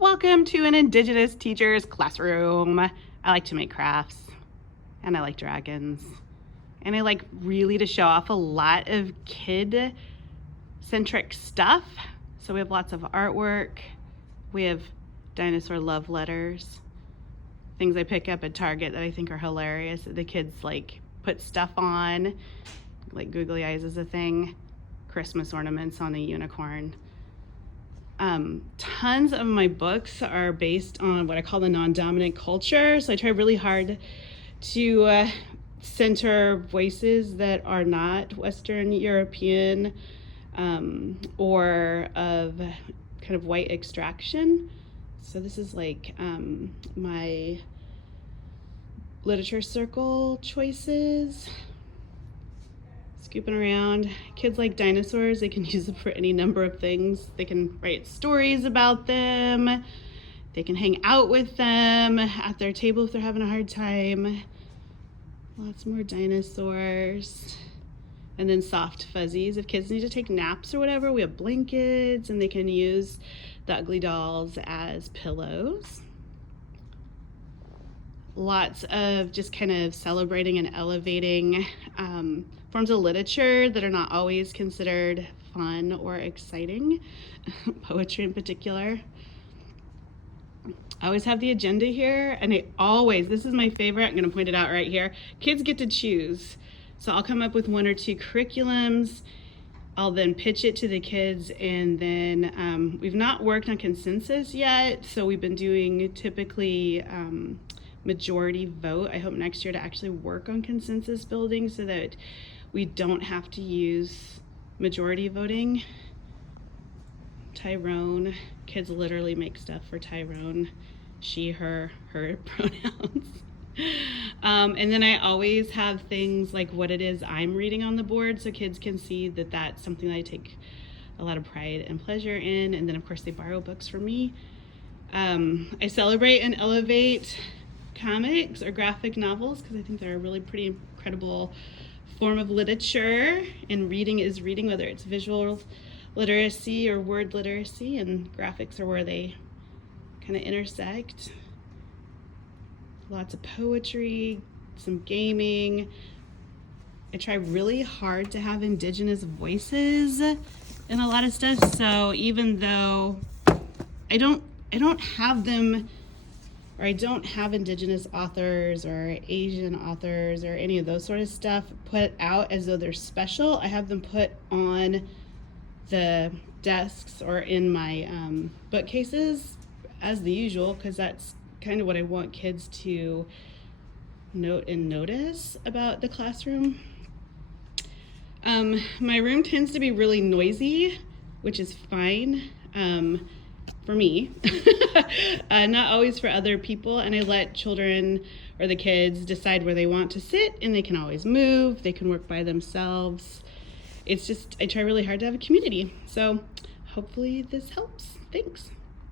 Welcome to an Indigenous teacher's classroom. I like to make crafts and I like dragons. And I like really to show off a lot of kid-centric stuff. So we have lots of artwork. We have dinosaur love letters. Things I pick up at Target that I think are hilarious that the kids like put stuff on. Like googly eyes is a thing. Christmas ornaments on a unicorn. Tons of my books are based on what I call the non-dominant culture. So I try really hard to center voices that are not Western European or of kind of white extraction. So this is like my literature circle choices. Scooping around. Kids like dinosaurs. They can use them for any number of things. They can write stories about them. They can hang out with them at their table if they're having a hard time. Lots more dinosaurs. And then soft fuzzies. If kids need to take naps or whatever, we have blankets and they can use the ugly dolls as pillows. Lots of just kind of celebrating and elevating forms of literature that are not always considered fun or exciting, poetry in particular. I always have the agenda here, and this is my favorite, I'm gonna point it out right here, kids get to choose. So I'll come up with one or two curriculums, I'll then pitch it to the kids, and then we've not worked on consensus yet, so we've been doing typically majority vote. I hope next year to actually work on consensus building so that we don't have to use majority voting. Tyrone, kids literally make stuff for Tyrone, she, her pronouns. And then I always have things like what it is I'm reading on the board so kids can see that that's something that I take a lot of pride and pleasure in. And then of course they borrow books from me. I celebrate and elevate comics or graphic novels because I think they're a really pretty incredible form of literature, and reading is reading, whether it's visual literacy or word literacy, and graphics are where they kind of intersect. Lots of poetry, some gaming. I try really hard to have Indigenous voices in a lot of stuff, so even though I don't have them, or I don't have Indigenous authors or Asian authors or any of those sort of stuff put out as though they're special. I have them put on the desks or in my bookcases as the usual, because that's kind of what I want kids to note and notice about the classroom. My room tends to be really noisy, which is fine. For me, not always for other people, and I let children or the kids decide where they want to sit, and they can always move, they can work by themselves. It's just, I try really hard to have a community, so hopefully this helps. Thanks.